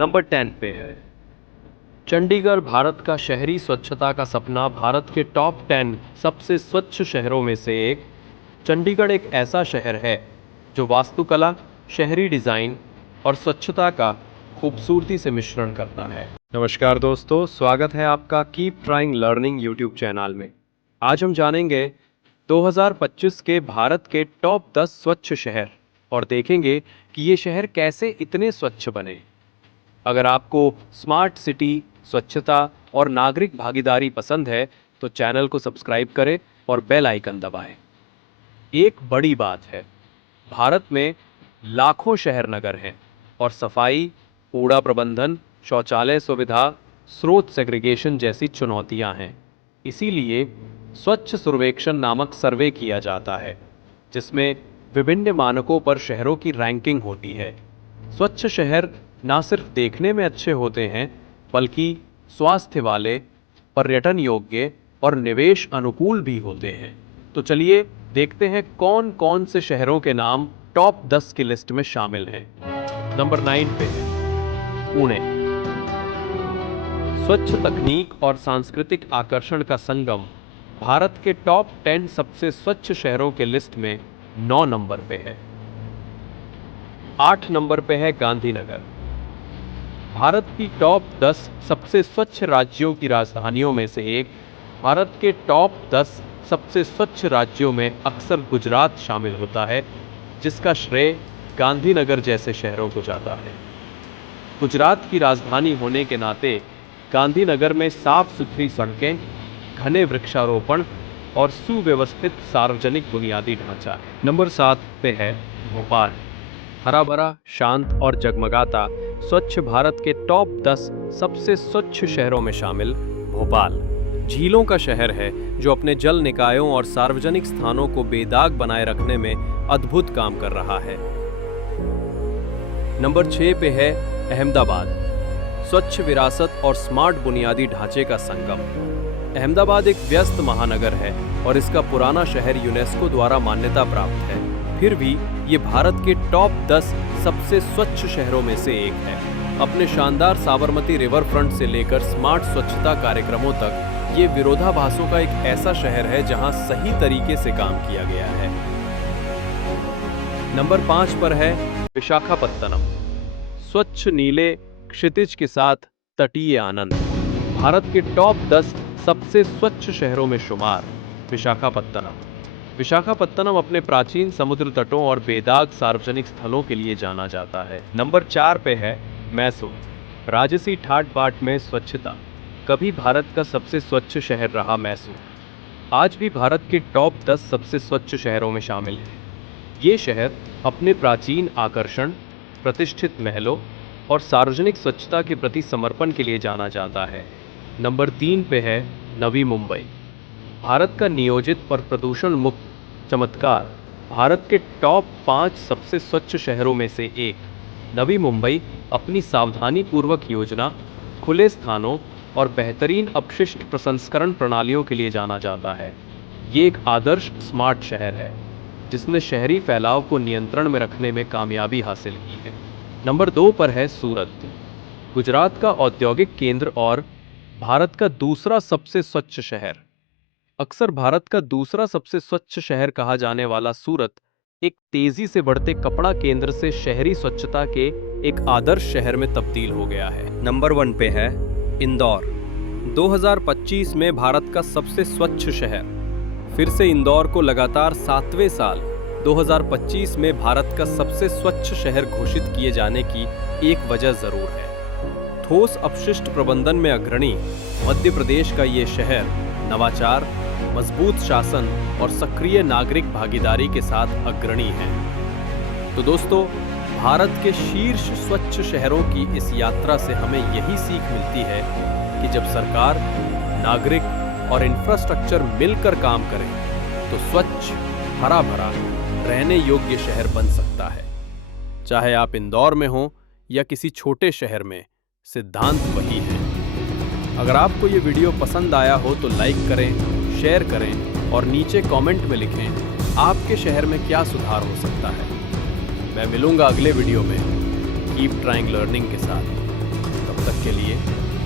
Number 10 पे है चंडीगढ़। भारत का शहरी स्वच्छता का सपना, भारत के टॉप 10 सबसे स्वच्छ शहरों में से एक। चंडीगढ़ एक ऐसा शहर है जो वास्तुकला, शहरी डिज़ाइन और स्वच्छता का खूबसूरती से मिश्रण करता है। नमस्कार दोस्तों, स्वागत है आपका keep trying learning YouTube channel में। आज हम जानेंगे 2025 के भारत के टॉप 10 स्वच्छ शहर और देखेंगे कि ये शहर कैसे इतने स्वच्छ बने। अगर आपको स्मार्ट सिटी, स्वच्छता और नागरिक भागीदारी पसंद है तो चैनल को सब्सक्राइब करें और बेल आइकन दबाएं। एक बड़ी बात है, भारत में लाखों शहर नगर हैं और सफाई, कूड़ा प्रबंधन, शौचालय सुविधा, स्रोत सेग्रीगेशन जैसी चुनौतियां हैं। इसीलिए स्वच्छ सर्वेक्षण नामक सर्वे किया जाता है, जिसमें विभिन्न मानकों पर शहरों की रैंकिंग होती है। स्वच्छ शहर ना सिर्फ देखने में अच्छे होते हैं, बल्कि स्वास्थ्य वाले, पर्यटन योग्य और निवेश अनुकूल भी होते हैं। तो चलिए देखते हैं कौन कौन से शहरों के नाम टॉप 10 की लिस्ट में शामिल हैं। नंबर 9 पे है पुणे। स्वच्छ तकनीक और सांस्कृतिक आकर्षण का संगम, भारत के टॉप 10 सबसे स्वच्छ शहरों के लिस्ट में 9 नंबर पे है। 8 नंबर पे है गांधीनगर। भारत की टॉप 10 सबसे स्वच्छ राज्यों की राजधानियों में से एक। भारत के टॉप 10 सबसे स्वच्छ राज्यों में अक्सर गुजरात शामिल होता है, जिसका श्रेय गांधीनगर जैसे शहरों को जाता है। गुजरात की राजधानी होने के नाते गांधीनगर में साफ सुथरी सड़कें, घने वृक्षारोपण और सुव्यवस्थित सार्वजनिक बुनियादी ढांचा है। नंबर 7 पे है भोपाल। हरा भरा, शांत और जगमगाता स्वच्छ भारत के टॉप 10 सबसे स्वच्छ शहरों में शामिल भोपाल झीलों का शहर है, जो अपने जल निकायों और सार्वजनिक स्थानों को बेदाग बनाए रखने में अद्भुत काम कर रहा है। नंबर 6 पे है अहमदाबाद। स्वच्छ विरासत और स्मार्ट बुनियादी ढांचे का संगम। अहमदाबाद एक व्यस्त महानगर है और इसका पुराना शहर यूनेस्को द्वारा मान्यता प्राप्त है। फिर भी ये भारत के टॉप 10 सबसे स्वच्छ शहरों में से एक है। अपने शानदार साबरमती रिवर फ्रंट से लेकर स्मार्ट स्वच्छता कार्यक्रमों तक, ये विरोधाभासों का एक ऐसा शहर है जहां सही तरीके से काम किया गया है। नंबर 5 पर है विशाखापत्तनम। स्वच्छ नीले क्षितिज के साथ तटीय आनंद, भारत के टॉप 10 सबसे स्वच्छ शहरों में शुमार विशाखापत्तनम। विशाखापत्तनम अपने प्राचीन समुद्र तटों और बेदाग सार्वजनिक स्थलों के लिए जाना जाता है। नंबर 4 पे है मैसूर। राजसी ठाट बाट में स्वच्छता, कभी भारत का सबसे स्वच्छ शहर रहा मैसूर, आज भी भारत के टॉप 10 सबसे स्वच्छ शहरों में शामिल है। ये शहर अपने प्राचीन आकर्षण, प्रतिष्ठित महलों और सार्वजनिक स्वच्छता के प्रति समर्पण के लिए जाना जाता है। नंबर 3 पे है नवी मुंबई। भारत का नियोजित पर प्रदूषण मुक्त चमत्कार, भारत के टॉप 5 सबसे स्वच्छ शहरों में से एक। नवी मुंबई अपनी सावधानी पूर्वक योजना, खुले स्थानों और बेहतरीन अपशिष्ट प्रसंस्करण प्रणालियों के लिए जाना जाता है। ये एक आदर्श स्मार्ट शहर है, जिसने शहरी फैलाव को नियंत्रण में रखने में कामयाबी हासिल की है। नंबर 2 पर है सूरत। गुजरात का औद्योगिक केंद्र और भारत का दूसरा सबसे स्वच्छ शहर। अक्सर भारत का दूसरा सबसे स्वच्छ शहर कहा जाने वाला सूरत एक तेजी से बढ़ते कपड़ा केंद्र से शहरी स्वच्छता के एक आदर्श शहर में तब्दील हो गया है। नंबर 1 पे है इंदौर। 2025 में भारत का सबसे स्वच्छ शहर। फिर से इंदौर को लगातार 7वें साल 2025 में भारत का सबसे स्वच्छ शहर घोषित किए जाने की एक वजह जरूर है। ठोस अपशिष्ट प्रबंधन में अग्रणी मध्य प्रदेश का ये शहर नवाचार, मजबूत शासन और सक्रिय नागरिक भागीदारी के साथ अग्रणी है। तो दोस्तों, भारत के शीर्ष स्वच्छ शहरों की इस यात्रा से हमें यही सीख मिलती है कि जब सरकार, नागरिक और इंफ्रास्ट्रक्चर मिलकर काम करें तो स्वच्छ, हरा भरा, रहने योग्य शहर बन सकता है। चाहे आप इंदौर में हो या किसी छोटे शहर में, सिद्धांत वही है। अगर आपको ये वीडियो पसंद आया हो तो लाइक करें, शेयर करें और नीचे कमेंट में लिखें आपके शहर में क्या सुधार हो सकता है। मैं मिलूंगा अगले वीडियो में कीप ट्राइंग लर्निंग के साथ। के लिए